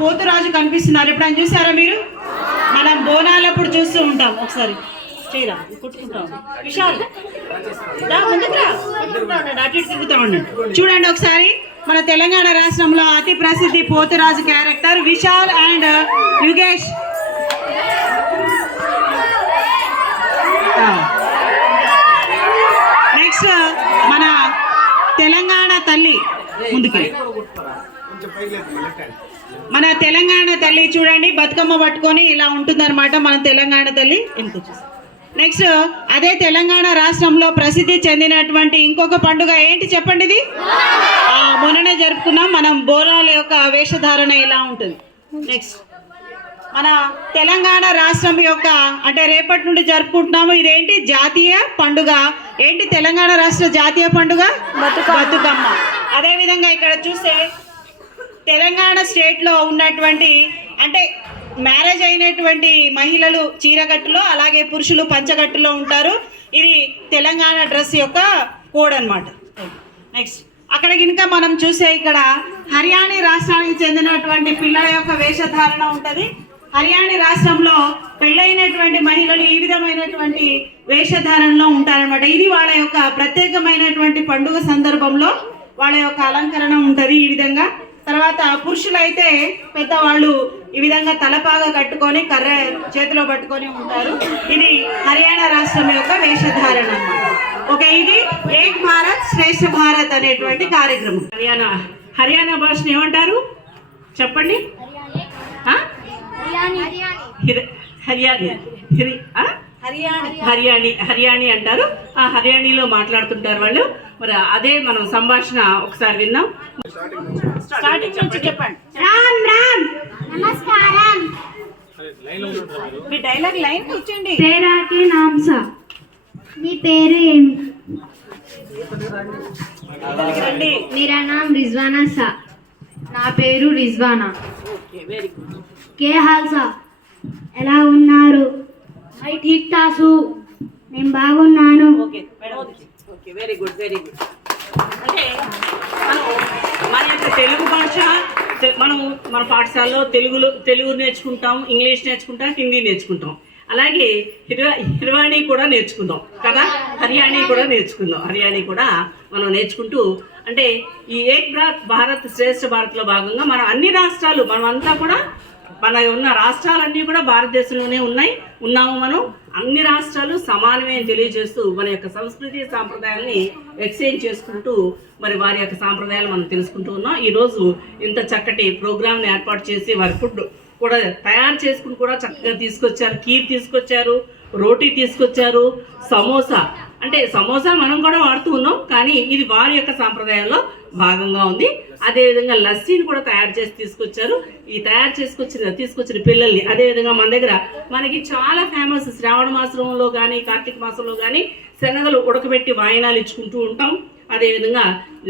పోతురాజు కనిపిస్తున్నారు. ఇప్పుడు ఆయన చూసారా మీరు? మనం బోనాలప్పుడు చూస్తూ ఉంటాం. ఒకసారి చేయరా? కొట్టుకుంటా విశాల్ దా, ఉండండి, అటు ఉండండి చూడండి ఒకసారి మన తెలంగాణ రాష్ట్రంలో అతి ప్రసిద్ధి Poturaju character Vishal and Yugesh. Next మన తెలంగాణ తల్లి ముందుకి మన తెలంగాణ తల్లి చూడండి బతుకమ్మ పట్టుకొని ఇలా ఉంటుందన్నమాట మన తెలంగాణ తల్లి. నెక్స్ట్ అదే తెలంగాణ రాష్ట్రంలో ప్రసిద్ధి చెందినటువంటి ఇంకొక పండుగ ఏంటి చెప్పండి ఇది? ఆ, మొన్ననే జరుపుకున్నాం మనం బోనాల యొక్క వేషధారణ ఇలా ఉంటుంది. నెక్స్ట్ మన తెలంగాణ రాష్ట్రం యొక్క అంటే రేపటి నుండి జరుపుకుంటున్నాము ఇదేంటి? జాతీయ పండుగ. ఏంటి తెలంగాణ రాష్ట్ర జాతీయ పండుగ? బతుకమ్మ. అదే విధంగా ఇక్కడ చూస్తే తెలంగాణ స్టేట్లో ఉన్నటువంటి అంటే మ్యారేజ్ అయినటువంటి మహిళలు చీరగట్టులో అలాగే పురుషులు పంచగట్టులో ఉంటారు. ఇది తెలంగాణ డ్రెస్ యొక్క కోడ్ అనమాట నెక్స్ట్ అక్కడ ఇంకా మనం చూసే ఇక్కడ హర్యానీ రాష్ట్రానికి చెందినటువంటి పిల్లల యొక్క వేషధారణ ఉంటుంది. హర్యానీ రాష్ట్రంలో పెళ్ళైనటువంటి మహిళలు ఈ విధమైనటువంటి వేషధారణలో ఉంటారనమాట ఇది వాళ్ళ యొక్క ప్రత్యేకమైనటువంటి పండుగ సందర్భంలో వాళ్ళ యొక్క అలంకరణ ఉంటుంది ఈ విధంగా. తర్వాత పురుషులైతే పెద్దవాళ్ళు ఈ విధంగా తలపాగా కట్టుకొని కర్ర చేతిలో పట్టుకొని ఉంటారు. ఇది హర్యానా రాష్ట్రం యొక్క వేషధారణ అన్నమాట. ఓకే ఇది ఏక్ భారత్ శ్రేష్ఠ భారత్ అనేటువంటి కార్యక్రమం. హర్యానా హర్యానా భాషను ఏమంటారు? చెప్పండి. హర్యానా? హర్యాణి హర్యాణి అంటారు. ఆ హర్యానీలో మాట్లాడుతుంటారు వాళ్ళు. మరి అదే మనం సంభాషణ ఒకసారి విన్నాం. స్టార్టింగ్ నుంచి చెప్పండి. రామ్ రామ్. నమస్కారం. మీ డైలాగ్ లైన్ కూర్చోండి. పేరాకి నామ్ మీ పేరు ఏమి? మీరా నామ్ రిజ్వానా సా? నా పేరు రిజ్వానా. కే హాల్ సా? ఎలా ఉన్నారు? ఐ ఠీక్ తాసు నేను బాగున్నాను. Okay very good very good మనం మన పాఠశాలలో తెలుగులో తెలుగు నేర్చుకుంటాం ఇంగ్లీష్ నేర్చుకుంటాం హిందీ నేర్చుకుంటాం. అలాగే హిర్వా హిర్వాణి కూడా నేర్చుకుందాం కదా? హర్యానీ కూడా నేర్చుకుందాం. హర్యానీ కూడా మనం నేర్చుకుంటూ అంటే ఈ ఏక్ భారత్ భారత్ శ్రేష్ఠ భారత్లో భాగంగా మనం అన్ని రాష్ట్రాలు మనం అంతా కూడా మన ఉన్న రాష్ట్రాలన్నీ కూడా భారతదేశంలోనే ఉన్నాయి. ఉన్నాము మనం. అన్ని రాష్ట్రాలు సమానమే అని తెలియజేస్తూ మన యొక్క సంస్కృతి సాంప్రదాయాల్ని ఎక్స్చేంజ్ చేసుకుంటూ మరి వారి యొక్క సాంప్రదాయాలు మనం తెలుసుకుంటూ ఉన్నాం. ఈరోజు ఇంత చక్కటి ప్రోగ్రామ్ని ఏర్పాటు చేసి వారి ఫుడ్ కూడా తయారు చేసుకుని కూడా చక్కగా తీసుకొచ్చారు. కీర్ తీసుకొచ్చారు రోటీ తీసుకొచ్చారు సమోసా అంటే సమోసా మనం కూడా వాడుతూ ఉన్నాం కానీ ఇది వారి యొక్క సాంప్రదాయంలో భాగంగా ఉంది. అదేవిధంగా లస్సీని కూడా తయారు చేసి తీసుకొచ్చారు. ఈ తయారు చేసుకొచ్చిన తీసుకొచ్చిన పిల్లల్ని అదేవిధంగా మన దగ్గర మనకి చాలా ఫేమస్ శ్రావణ మాసంలో కానీ కార్తీక మాసంలో కానీ శనగలు ఉడకబెట్టి వాయినాలు ఇచ్చుకుంటూ ఉంటాం. అదేవిధంగా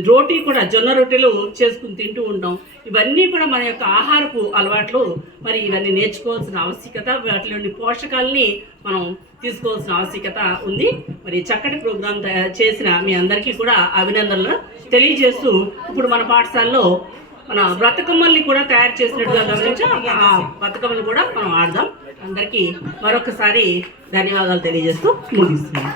రోటీ కూడా జొన్న రొట్టెలు చేసుకుని తింటూ ఉంటాం. ఇవన్నీ కూడా మన యొక్క ఆహారపు అలవాట్లు. మరి ఇవన్నీ నేర్చుకోవాల్సిన ఆవశ్యకత వాటిలోని పోషకాలని మనం తీసుకోవాల్సిన ఆవశ్యకత ఉంది. మరి చక్కటి ప్రోగ్రాం తయారు చేసిన మీ అందరికీ కూడా అభినందనలు తెలియజేస్తూ ఇప్పుడు మన పాఠశాలలో మన బ్రతకమ్మల్ని కూడా తయారు చేసినట్టుగా గమనించి. ఆ బతుకమ్మలు కూడా మనం ఆడదాం. అందరికీ మరొకసారి ధన్యవాదాలు తెలియజేస్తూ ముగిస్తున్నాం